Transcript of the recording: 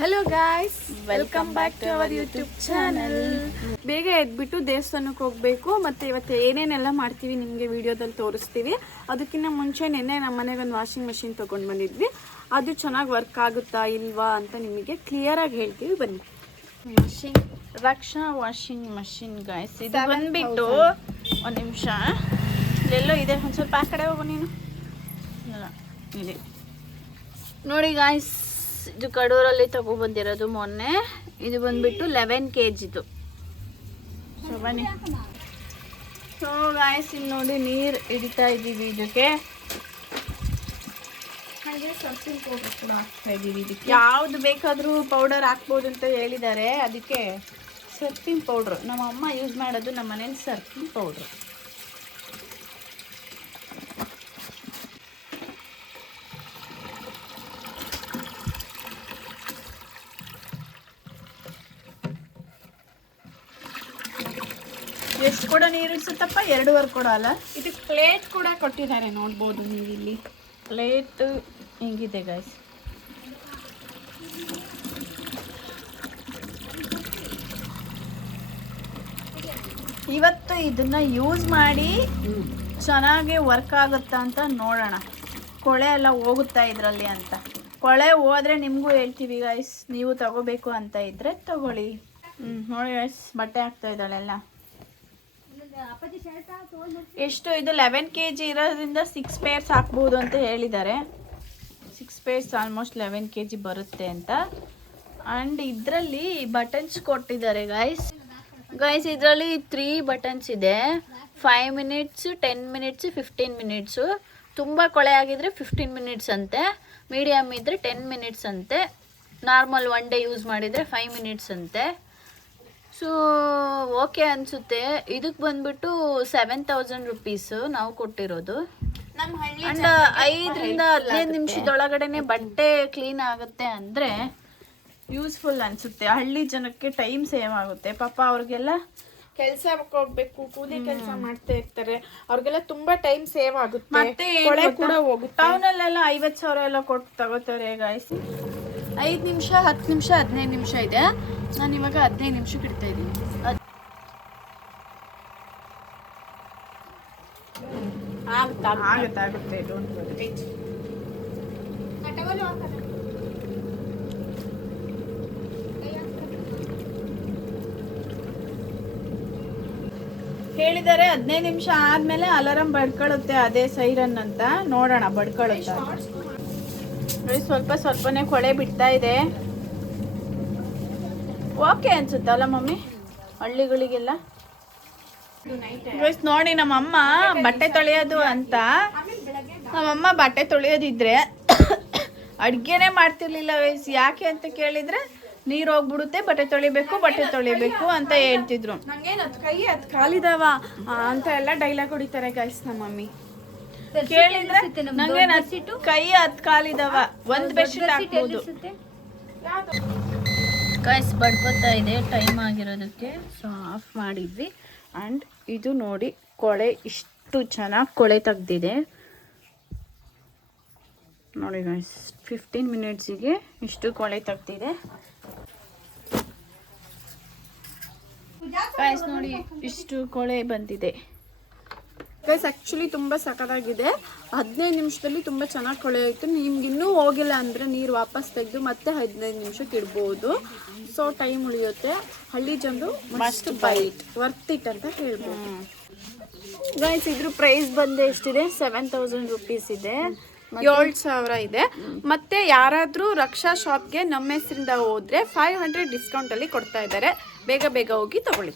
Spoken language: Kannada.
Hello guys, welcome back to our YouTube channel. ಬೇಗ ಎದ್ಬಿಟ್ಟು ದೇವಸ್ಥಾನಕ್ಕೆ ಹೋಗಬೇಕು. ಮತ್ತು ಇವತ್ತು ಏನೇನೆಲ್ಲ ಮಾಡ್ತೀವಿ ನಿಮಗೆ ವಿಡಿಯೋದಲ್ಲಿ ತೋರಿಸ್ತೀವಿ. ಅದಕ್ಕಿಂತ ಮುಂಚೆ ನೆನ್ನೆ ನಮ್ಮ ಮನೆಗೆ ಒಂದು ವಾಷಿಂಗ್ ಮೆಷಿನ್ ತೊಗೊಂಡು ಬಂದಿದ್ವಿ. ಅದು ಚೆನ್ನಾಗಿ ವರ್ಕ್ ಆಗುತ್ತಾ ಇಲ್ವಾ ಅಂತ ನಿಮಗೆ ಕ್ಲಿಯರಾಗಿ ಹೇಳ್ತೀವಿ, ಬನ್ನಿ. ರಕ್ಷಾ ವಾಷಿಂಗ್ ಮಷಿನ್ ಗಾಯ್ಸ್, ಇದು ಬಂದುಬಿಟ್ಟು ಒಂದು ನಿಮಿಷ ಎಲ್ಲೋ ಇದೆ, ಒಂದು ಸ್ವಲ್ಪ ಆ ಕಡೆ ಹೋಗು ನೀನು. ಇದೆ ನೋಡಿ ಗಾಯ್ಸ್, ಇದು ಕಡೂರಲ್ಲಿ ತಗೊಬಂದಿರೋದು ಮೊನ್ನೆ. ಇದು ಬಂದ್ಬಿಟ್ಟು 11 kg. ಸೊ ಬನ್ನಿ. ಸೊ ಗಾಯ್ಸ್, ಇಲ್ಲಿ ನೋಡಿ ನೀರು ಹಿಡಿತಾ ಇದ್ದೀವಿ ಇದಕ್ಕೆ. ಹಾಗೆ ಸರ್ಫಿಂಗ್ ಪೌಡರ್ ಕೂಡ ಹಾಕ್ತಾ ಇದ್ದೀವಿ ಇದಕ್ಕೆ. ಯಾವುದು ಬೇಕಾದರೂ ಪೌಡರ್ ಹಾಕ್ಬೋದು ಅಂತ ಹೇಳಿದ್ದಾರೆ, ಅದಕ್ಕೆ ಸರ್ಫಿಂಗ್ ಪೌಡ್ರು ನಮ್ಮ ಅಮ್ಮ ಯೂಸ್ ಮಾಡೋದು. ನಮ್ಮ ಮನೇಲಿ ಸರ್ಫಿಂಗ್ ಪೌಡ್ರು. ಎಷ್ಟು ಕೂಡ ನೀರು ಇಡ್ಸುತ್ತಪ್ಪ? 2.5 ಕೂಡ ಅಲ್ಲ. ಇದಕ್ಕೆ ಪ್ಲೇಟ್ ಕೂಡ ಕೊಟ್ಟಿದ್ದಾರೆ, ನೋಡ್ಬೋದು ನೀವು ಇಲ್ಲಿ. ಪ್ಲೇಟ್ ಹಿಂಗಿದೆ ಗಾಯ್ಸ್. ಇವತ್ತು ಇದನ್ನ ಯೂಸ್ ಮಾಡಿ ಚೆನ್ನಾಗಿ ವರ್ಕ್ ಆಗುತ್ತಾ ಅಂತ ನೋಡೋಣ. ಕೊಳೆ ಎಲ್ಲ ಹೋಗುತ್ತಾ ಇದರಲ್ಲಿ ಅಂತ. ಕೊಳೆ ಹೋದ್ರೆ ನಿಮಗೂ ಹೇಳ್ತೀವಿ ಗಾಯ್ಸ್. ನೀವು ತಗೋಬೇಕು ಅಂತ ಇದ್ರೆ ತಗೊಳ್ಳಿ. ನೋಡಿ ಗಾಯ್ಸ್, ಬಟ್ಟೆ ಹಾಕ್ತಾ ಇದ್ದಾಳೆಲ್ಲ. ಎಷ್ಟು ಇದು 11 kg ಇರೋದ್ರಿಂದ 6 pairs ಹಾಕ್ಬೋದು ಅಂತ ಹೇಳಿದ್ದಾರೆ. 6 pairs ಆಲ್ಮೋಸ್ಟ್ 11 kg ಬರುತ್ತೆ ಅಂತ. ಆ್ಯಂಡ್ ಇದರಲ್ಲಿ ಬಟನ್ಸ್ ಕೊಟ್ಟಿದ್ದಾರೆ ಗಾಯ್ಸ್. ಇದರಲ್ಲಿ 3 ಬಟನ್ಸ್ ಇದೆ. 5 minutes, 10 minutes, 15 minutes. ತುಂಬ ಕೊಳೆ ಆಗಿದ್ರೆ 15 minutes ಅಂತೆ. ಮೀಡಿಯಮ್ ಇದ್ದರೆ 10 minutes ಅಂತೆ. ನಾರ್ಮಲ್ ಒನ್ ಡೇ ಯೂಸ್ ಮಾಡಿದರೆ 5 minutes ಅಂತೆ. ಸೊ ಓಕೆ ಅನಿಸುತ್ತೆ. ಇದಕ್ಕೆ ಬಂದ್ಬಿಟ್ಟು 7000 rupees ನಾವು ಕೊಟ್ಟಿರೋದು. ಆ್ಯಂಡ್ 5 ರಿಂದ 15 ನಿಮಿಷದೊಳಗಡೆನೆ ಬಟ್ಟೆ ಕ್ಲೀನ್ ಆಗುತ್ತೆ ಅಂದರೆ ಯೂಸ್ಫುಲ್ ಅನಿಸುತ್ತೆ. ಹಳ್ಳಿ ಜನಕ್ಕೆ ಟೈಮ್ ಸೇವ್ ಆಗುತ್ತೆ. ಪಾಪ ಅವ್ರಿಗೆಲ್ಲ ಕೆಲ್ಸಕ್ಕೆ ಹೋಗ್ಬೇಕು, ಕೂಲಿ ಕೆಲಸ ಮಾಡ್ತಾ ಇರ್ತಾರೆ, ಅವ್ರಿಗೆಲ್ಲ ತುಂಬಾ ಟೈಮ್ ಸೇವ್ ಆಗುತ್ತೆ. ಮತ್ತೆ ಕೊಳೆ ಕೂಡ ಹೋಗುತ್ತೆ. ಟೌನಲ್ಲೆಲ್ಲ 50,000 ಎಲ್ಲ ಕೊಟ್ಟು ತಗೋತಾರೆ ಗಾಯ್ಸ್. 5 ನಿಮಿಷ, 10 ನಿಮಿಷ, 15 ನಿಮಿಷ ಇದೆ. ನಾನು ಇವಾಗ 15 ನಿಮಿಷಕ್ಕೆ ಇಡ್ತಾ ಇದ್ದೀನಿ. ಆಗುತ್ತೆ. ಹೇಳಿದ್ದಾರೆ 15 ನಿಮಿಷ ಆದ್ಮೇಲೆ ಅಲಾರಾಮ್ ಬಡ್ಕೊಳ್ಳುತ್ತೆ, ಅದೇ ಸೈರನ್ ಅಂತ. ನೋಡೋಣ ಬಡ್ಕೊಳ್ಳುತ್ತೆ. ಸ್ವಲ್ಪನೇ ಕೊಳೆ ಬಿಡ್ತಾ ಇದೆ. ಓಕೆ ಅನ್ಸುತ್ತಲ್ಲ ಮಮ್ಮಿ ಹಳ್ಳಿಗಳಿಗೆಲ್ಲ. ನೋಡಿ, ನಮ್ಮಮ್ಮ ಬಟ್ಟೆ ತೊಳೆಯೋದು ಅಂತ, ನಮ್ಮಮ್ಮ ಬಟ್ಟೆ ತೊಳೆಯೋದಿದ್ರೆ ಅಡ್ಗೆನೆ ಮಾಡ್ತಿರ್ಲಿಲ್ಲ ವಯಸ್. ಯಾಕೆ ಅಂತ ಕೇಳಿದ್ರೆ ನೀರು ಹೋಗ್ಬಿಡುತ್ತೆ, ಬಟ್ಟೆ ತೊಳಿಬೇಕು ಅಂತ ಹೇಳ್ತಿದ್ರು. ನಂಗೇನು ಕೈ ಹತ್ತು ಕಾಲಿದಾವ ಅಂತ ಎಲ್ಲ ಡೈಲಾಗ್ ಹೊಡಿತಾರೆ ಗೈಸ್ ನಮ್ಮ ಮಮ್ಮಿ. ಕೇಳಿದ್ರೆ ನಂಗೇನು ಕೈ 10 ಕಾಲಿದಾವ, ಒಂದು ಬೆಡ್ಶೀಟ್ ಹಾಕ್ಬೋದು. ಗೈಸ್ ಬಡ್ಕೋತಾ ಇದೆ, ಟೈಮ್ ಆಗಿರೋದಕ್ಕೆ. ಸೊ ಆಫ್ ಮಾಡಿದ್ವಿ. ಆ್ಯಂಡ್ ಇದು ನೋಡಿ, ಕೊಳೆ ಇಷ್ಟು ಚೆನ್ನಾಗಿ ಕೊಳೆ ತೆಗ್ದಿದೆ ನೋಡಿ ಗೈಸ್. 15 minutesಗೆ ಇಷ್ಟು ಕೊಳೆ ತೆಗ್ದಿದೆ ಗೈಸ್. ನೋಡಿ ಇಷ್ಟು ಕೊಳೆ ಬಂದಿದೆ ಗೈಸ್. ಆ್ಯಕ್ಚುಲಿ ತುಂಬ ಸಖತ್ತಾಗಿದೆ. 15 ನಿಮಿಷದಲ್ಲಿ ತುಂಬ ಚೆನ್ನಾಗಿ ಕೊಳೆ ಆಯಿತು. ನಿಮ್ಗೆ ಇನ್ನೂ ಹೋಗಿಲ್ಲ ಅಂದರೆ ನೀರು ವಾಪಸ್ ತೆಗೆದು ಮತ್ತೆ 15 ನಿಮಿಷಕ್ಕೆ ಇಡ್ಬೋದು. ಸೊ ಟೈಮ್ ಉಳಿಯುತ್ತೆ. ಹಳ್ಳಿ ಜನರು must by it, worth it ಅಂತ ಹೇಳ್ಬೋದು ಗೈಸ್. ಇದ್ರ ಪ್ರೈಸ್ ಬಂದು ಎಷ್ಟಿದೆ? 7000 rupees ಇದೆ. 7,000 ಇದೆ. ಮತ್ತೆ ಯಾರಾದರೂ ರಕ್ಷಾ ಶಾಪ್ಗೆ ನಮ್ಮ ಹೆಸರಿಂದ ಹೋದರೆ 500 ಡಿಸ್ಕೌಂಟಲ್ಲಿ ಕೊಡ್ತಾ ಇದ್ದಾರೆ. ಬೇಗ ಹೋಗಿ ತಗೊಳ್ಳಿ.